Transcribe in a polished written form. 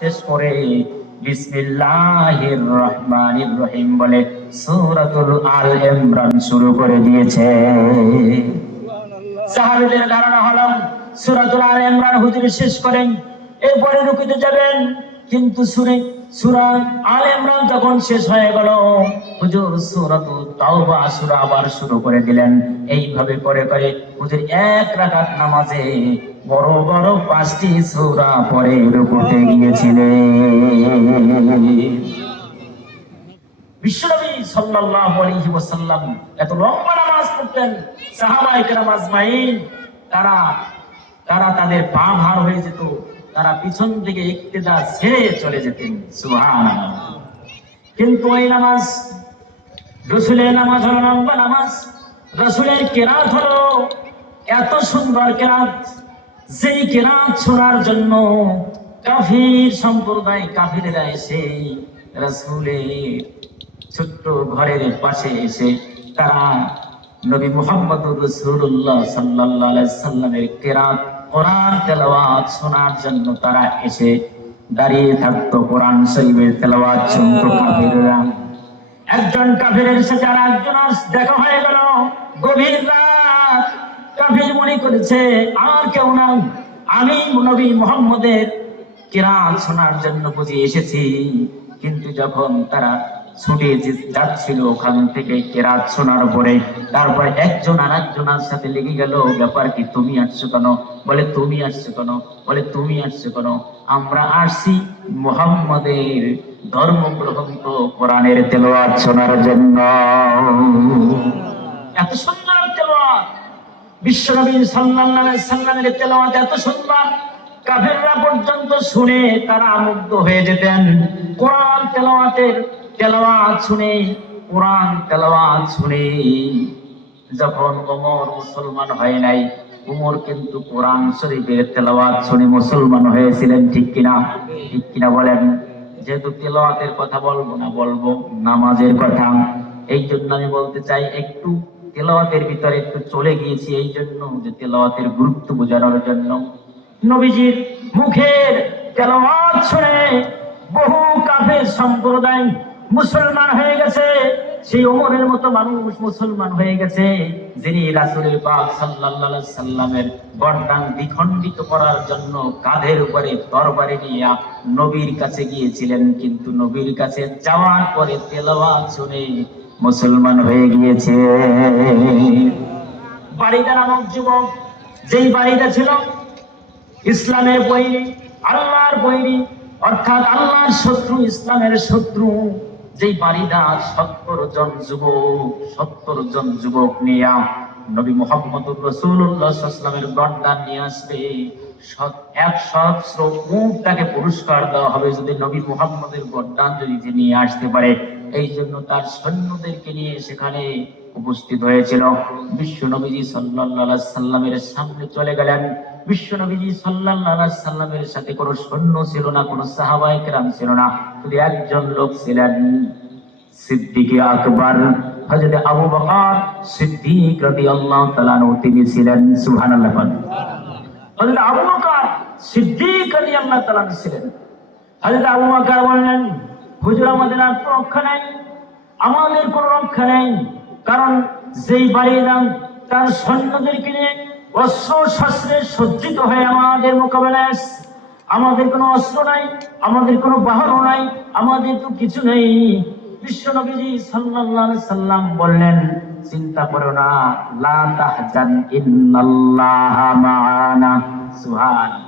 শেষ করে বিসমিল্লাহির রহমানির রহিম বলে সূরাতুল আল ইমরান শুরু করে দিয়েছে। সাহাবীদের ধারণা হলো সূরাতুল আল ইমরান হুজুর শেষ করেন, এরপরে রুকুতে যাবেন, কিন্তু সূরা আল ইমরান যখন শেষ হয়ে গেল হুজুর সূরাতুত তাওবা সূরা আবার শুরু করে দিলেন। এইভাবে করে করে হুজুর এক রাকাত নামাজে বড় বড় 5টি সূরা পড়ে রুকুতে গিয়েছিলেন। বিশ্বনবী সাল্লাল্লাহু আলাইহি ওয়াসাল্লাম এত লম্বা নামাজ পড়তেন, সাহাবায়ে কেরাম আজমাইন তারা তারা তাদের পা ভার হয়ে যেত, তারা পিছন থেকে ইক্তেদা ছেড়ে চলে যেতেন। সুবহানাল্লাহ। কিন্তু এই নামাজ, রাসূলের নামাজ হলো লম্বা নামাজ, রাসূলের কেরাত হলো এত সুন্দর কেরাত, যেই কেরাত শোনার জন্য কাফির সম্প্রদায় কাফিরেরা এসে রাসূলের ছোট্ট ঘরের পাশে এসে তারা নবী মুহাম্মদুর রাসূলুল্লাহ সাল্লাল্লাহু আলাইহি সাল্লামের কেরাত কোরআন তেলাওয়াত শোনার জন্য তারা এসে দাঁড়িয়ে থাকতো, কোরআন শরীফের তেলাওয়াত শুনতো কাফিররা। একজন কাফিরের সাথে আর একজনের দেখা হয়ে গেল, গভীর রাত, কাফির মনে করেছে আর কেউ না, আমি নবী মুহাম্মদের কেরাত শোনার জন্য বুঝি এসেছি। কিন্তু যখন তারা ছুটে যাচ্ছিল ওখান থেকে কেরাত শোনার পরে, তারপর একজন আর একজনের সাথে লেগে গেল, ব্যাপার কি, তুমি আসছো কেন? বলে তুমি আসছো কেন? বলে তুমি আসছো কেন? আমরা আসছি মুহাম্মদের ধর্মগ্রন্থ কোরআনের তেলাওয়াত শোনার জন্য। এত সুন্দর তেলাওয়াত, বিশ্বনবী সাল্লাল্লাহু আলাইহি সাল্লামের তেলাওয়াত এত সুন্দর, কাফিররা পর্যন্ত শুনে তারা মুগ্ধ হয়ে যেতেন। কোরআন তেলাওয়াত শুনে, কোরআন তেলাওয়াত শুনে যখন ওমর মুসলমান হয় নাই, ওমর কিন্তু কোরআন শরীফের তেলাওয়াত শুনে মুসলমান হয়েছিলেন। ঠিক কিনা? ঠিক কিনা বলেন? যেহেতু তেলাওয়াতের কথা বলবো না, বলবো নামাজের কথা, এই জন্য আমি বলতে চাই, একটু তেলাওয়াতের ভিতরে একটু চলে গিয়েছি, এই জন্য যে তেলাওয়াতের গুরুত্ব বোঝানোর জন্য। নবীজির মুখের তেলাওয়াত শুনে বহু কাফের সম্প্রদায় মুসলমান হয়ে গেছে। সেই ওমরের মতো মানুষ মুসলমান হয়ে গেছে, যিনি রাসূলের পাক সাল্লাল্লাহু আলাইহি সাল্লামের গর্দান দ্বিখণ্ডিত করার জন্য কাঁধের উপরে তরবারি নিয়ে নবীর কাছে গিয়েছিলেন, কিন্তু নবীর কাছে যাওয়ার পরে তেলাওয়াত শুনে মুসলমান হয়ে গিয়েছে। বাড়িটা নামক যুবক, যেই বাড়িটা ছিল ইসলামের বৈরী, আল্লাহর বৈরী, অর্থাৎ আল্লাহর শত্রু, ইসলামের শত্রু, যেই বাড়িটা 70 জন যুবক নিয়ে নবী মুহাম্মদুর রাসূলুল্লাহ সাল্লাল্লাহু আলাইহি ওয়াসাল্লামের গর্দান নিয়ে আসবে। 100 উট তাকে পুরস্কার দেওয়া হবে যদি নবী মুহাম্মদের গর্দান যদি নিয়ে আসতে পারে। এই জন্য তার সৈন্যদেরকে নিয়ে সেখানে উপস্থিত হয়েছিল। বিশ্ব নবীজি সাল্লাল্লাহু আলাইহি সাল্লামের সামনে চলে গেলেন। বিশ্ব নবীজি সাল্লাল্লাহু আলাইহি সাল্লামের সাথে কোনো সৈন্য ছিল না, কোনো সাহাবায়ে কেরাম ছিল না, শুধু একজন লোক ছিলেন, সিদ্দিক আকবর হযরত আবু বকর সিদ্দিক রাদিয়াল্লাহু তাআলা আনহু, তিনি ছিলেন। সুবহানাল্লাহ। হযরত আবু বকর সিদ্দিক রাদিয়াল্লাহু তাআলা ছিলেন। হযরত আবু বকর বললেন, হুজুর আমাদের আর রক্ষা নাই, আমাদের কোনো রক্ষা নেই, কারণ যেই বাড়িরা তার সৈন্যদেরকে নিয়ে অস্ত্র শস্ত্রে সজ্জিত হয়ে আমাদের মোকাবেলায় আসছে, আমাদের কোনো অস্ত্র নাই, আমাদের কোনো বাহনও নাই, আমাদের তো কিছু নেই। বিশ্ব নবীজি সাল্লাল্লাহু আলাইহি সাল্লাম বললেন, চিন্তা করো না, লা তাহজান ইন্নাল্লাহা মা'ানা। সুবহানাল্লাহ।